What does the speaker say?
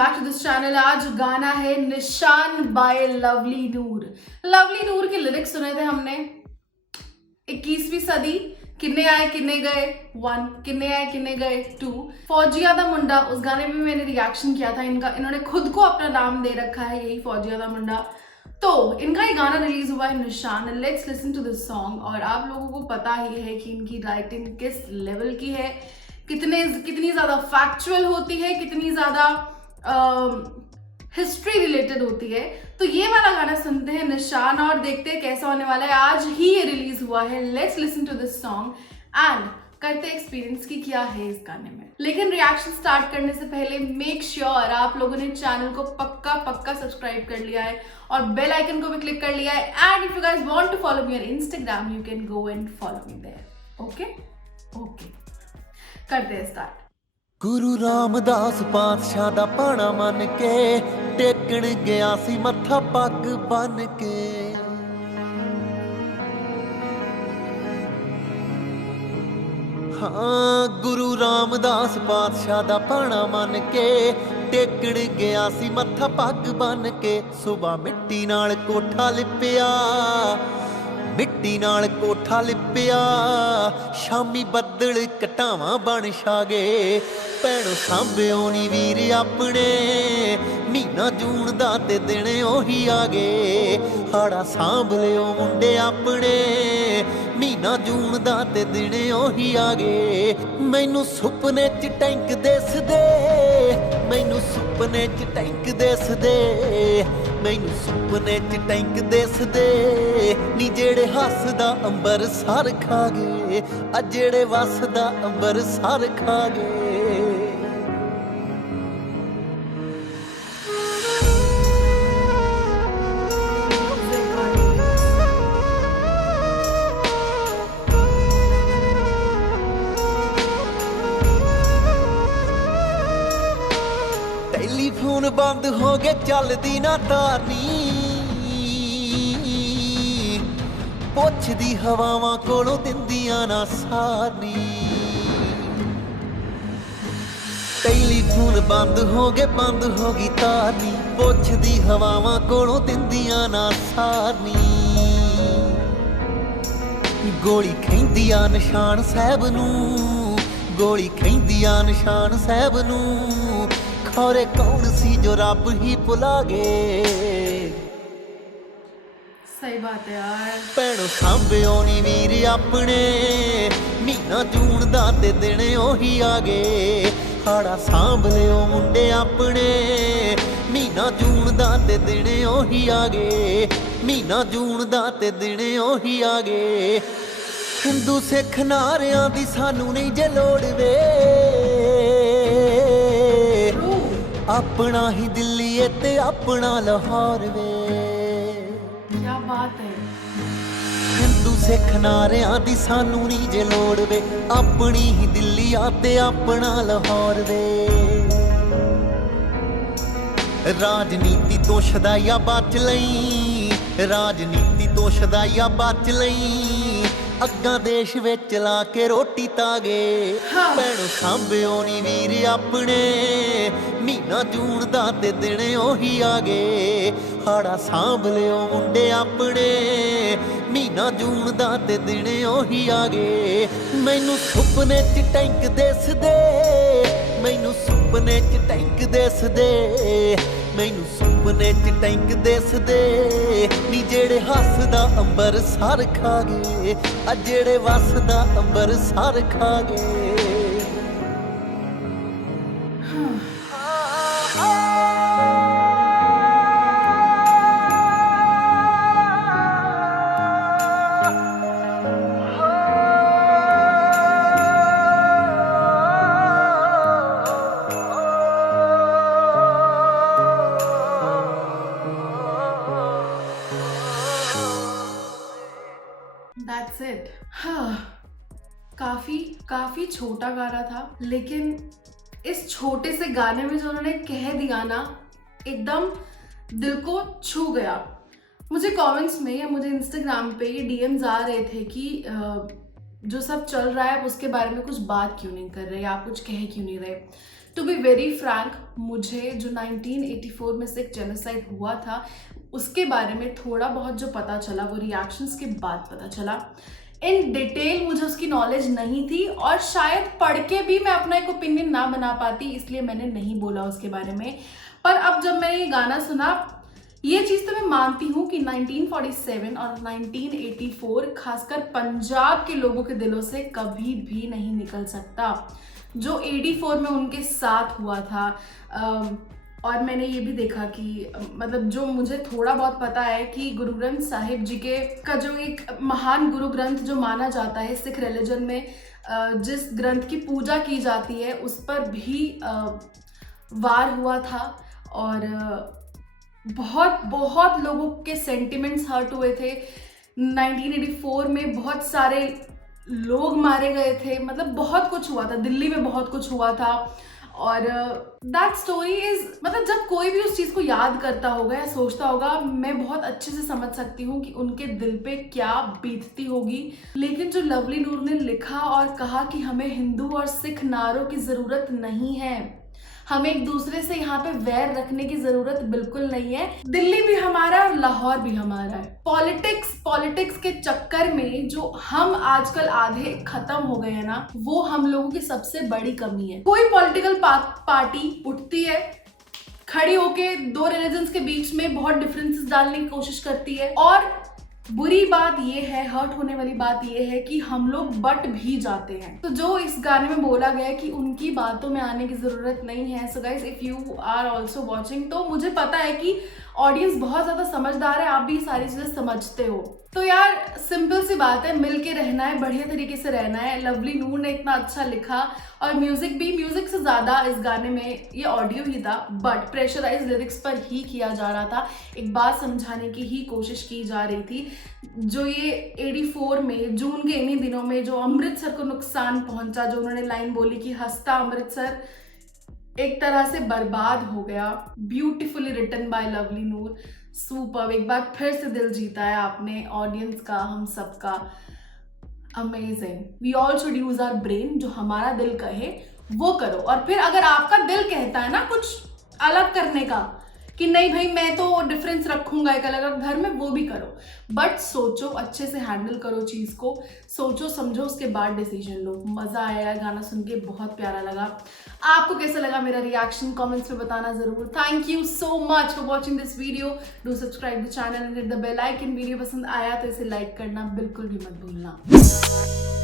Back to this channel. आज गाना है निशान बाय लवली नूर। लवली नूर के लिरिक्स सुने थे हमने। 21वीं सदी, किन्ने आए किन्ने गए 1, किन्ने आए किन्ने गए 2, फौजिया दा मुंडा, उस गाने में मैंने रिएक्शन किया था। इन्होंने खुद को अपना नाम दे रखा है, यही फौजिया दा मुंडा। तो इनका ये गाना रिलीज हुआ है Nishan. Let's listen to this song. और आप लोगों को पता ही है कि इनकी राइटिंग किस लेवल की है, कितनी ज्यादा फैक्चुअल होती है, कितनी ज्यादा हिस्ट्री रिलेटेड होती है। तो ये वाला गाना सुनते हैं निशान और देखते हैं कैसा होने वाला है। आज ही ये रिलीज हुआ है। Let's listen to this song and करते एक्सपीरियंस की क्या है इस गाने में। लेकिन रिएक्शन स्टार्ट करने से पहले मेक श्योर आप लोगों ने चैनल को पक्का सब्सक्राइब कर लिया है और बेल आइकन को भी क्लिक कर लिया है। And if you guys want to follow me on Instagram you can go and follow me there. Okay करते हैं स्टार्ट। गुरु रामदास पातशाह दा पाना मन के टेकण गया सी मत्था पग बन के। हाँ गुरु रामदास पातशाह दा पाना मन के टेकण गया सी मत्था पग बन के। सुबह मिट्टी नाल कोठा लिपिया, मिट्टी नाल कोठा लिपिया, शामी बदल घटावां बन छागे। भैणो सांभिओ नी वीर अपने, महीना जून दा ते दिन ओही आ गए। हाड़ा सांभ लिओ मुंडे अपने, महीना जून दा ते दिन ओही आ गए। मैनू सुपने च टैंक दिसदे, मैनू सुपने च टैंक दिसदे, मैनू सुपने च टैंक दिसदे। नी जेड़े हसदा अंबर सर खा गए, आ जेड़े वसदा अंबर सर खा गए। टेलीफोन बंद हो गए चलदी ना तारनी, पुछदी हवावां कोलों दिंदियां ना सारनी। टेलीफोन बंद हो गई तारनी, पुछदी हवावां कोलों दिंदियां ना सारनी। गोली खैंदी आ निशान साहब नूं, गोली खैंदी आ निशान साहब नूं। खौरे कौन सी जो रब ही भुला गए। सही बात है यार। भैणो सांभिओ नी वीर अपने, महीना जून दा ते दिन ओही आ गए। हाड़ा सांभ लिओ मुंडे अपने, महीना जून दा ते दिन ओही आ गए। महीना जून दा ते दिन ओही आ गए। हिंदू सिख नारियां दी सानू नहीं जे लोड़ वे, अपना ही दिल्ली है ते अपना लाहौर वे। क्या बात है। हिंदू सिख नारियां दी सानू नहीं जे लोड़ वे, अपनी ही दिल्ली आ ते अपना लाहौर वे। राजनीति तो छदाइया बच लई, राजनीति तो छदाइया बच लई। अग्गां देश विच ला के रोटी तागे। भैणो सांभिओ नी वीर अपने, महीना जून दा ते दिन ओही आ गए। हाड़ा सांभ लिओ मुंडे अपने, महीना जून दा ते दिन ओही आ गए। मैनू सुपने च टैंक दिसदे, मैनू सुपने च टैंक दिसदे, मैनू सुपने च टैंक दिसदे। नी जेड़े हसदा अंबर सर खा गए, आ जेड़े वसदा अंबर सर खा गए। That's it. हाँ, काफी छोटा गाना था, लेकिन इस छोटे से गाने में जो उन्होंने कह दिया ना, एकदम दिल को छू गया। मुझे कमेंट्स में या मुझे इंस्टाग्राम पे ये डीएम्स आ रहे थे कि जो सब चल रहा है उसके बारे में कुछ बात क्यों नहीं कर रहे, आप कुछ कह क्यों नहीं रहे। टू बी वेरी फ्रैंक, मुझे जो 1984 में सिख जेनोसाइड हुआ था उसके बारे में थोड़ा बहुत जो पता चला वो रिएक्शंस के बाद पता चला। इन डिटेल मुझे उसकी नॉलेज नहीं थी और शायद पढ़ के भी मैं अपना एक ओपिनियन ना बना पाती, इसलिए मैंने नहीं बोला उसके बारे में। पर अब जब मैंने ये गाना सुना, ये चीज़ तो मैं मानती हूँ कि 1947 और 1984 खासकर पंजाब के लोगों के दिलों से कभी भी नहीं निकल सकता। जो 84 में उनके साथ हुआ था, और मैंने ये भी देखा कि मतलब जो मुझे थोड़ा बहुत पता है कि गुरु ग्रंथ साहिब जी के का जो एक महान गुरु ग्रंथ जो माना जाता है सिख रिलीजन में, जिस ग्रंथ की पूजा की जाती है उस पर भी वार हुआ था और बहुत बहुत लोगों के सेंटिमेंट्स हर्ट हुए थे। 1984 में बहुत सारे लोग मारे गए थे, मतलब बहुत कुछ हुआ था, दिल्ली में बहुत कुछ हुआ था। और दैट स्टोरी इज, मतलब जब कोई भी उस चीज़ को याद करता होगा या सोचता होगा, मैं बहुत अच्छे से समझ सकती हूँ कि उनके दिल पे क्या बीतती होगी। लेकिन जो लवली नूर ने लिखा और कहा कि हमें हिंदू और सिख नारों की ज़रूरत नहीं है, हमें एक दूसरे से यहाँ पे वैर रखने की जरूरत बिल्कुल नहीं है, दिल्ली भी हमारा और लाहौर भी हमारा है। पॉलिटिक्स के चक्कर में जो हम आजकल आधे खत्म हो गए हैं ना, वो हम लोगों की सबसे बड़ी कमी है। कोई पॉलिटिकल पार्टी उठती है, खड़ी होके दो रिलीजन्स के बीच में बहुत डिफरेंसेस डालने की कोशिश करती है, और बुरी बात ये है, हर्ट होने वाली बात ये है कि हम लोग बट भी जाते हैं। तो जो इस गाने में बोला गया है कि उनकी बातों में आने की जरूरत नहीं है, so guys if you are also watching, तो मुझे पता है कि ऑडियंस बहुत ज्यादा समझदार है, आप भी सारी चीजें समझते हो। तो यार सिंपल सी बात है, मिल के रहना है, बढ़िया तरीके से रहना है। लवली नूर ने इतना अच्छा लिखा और म्यूजिक से ज्यादा इस गाने में ये ऑडियो ही था, बट प्रेशराइज लिरिक्स पर ही किया जा रहा था, एक बात समझाने की ही कोशिश की जा रही थी। जो ये 84 में जून के इन्हीं दिनों में जो अमृतसर को नुकसान पहुंचा, जो उन्होंने लाइन बोली कि हंसता अमृतसर एक तरह से बर्बाद हो गया, beautifully written by lovely Noor, super. एक बार फिर से दिल जीता है आपने ऑडियंस का, हम सबका, amazing. We all should use our brain, जो हमारा दिल कहे वो करो। और फिर अगर आपका दिल कहता है ना कुछ अलग करने का, कि नहीं भाई मैं तो डिफरेंस रखूंगा एक अलग घर में, वो भी करो, बट सोचो, अच्छे से हैंडल करो चीज को, सोचो समझो, उसके बाद डिसीजन लो। मजा आया गाना सुन के, बहुत प्यारा लगा। आपको कैसा लगा मेरा रिएक्शन, कमेंट्स में बताना जरूर। Thank you so much for watching this video. Do subscribe the channel and hit the bell icon. Video पसंद आया तो इसे लाइक करना बिल्कुल भी मत भूलना।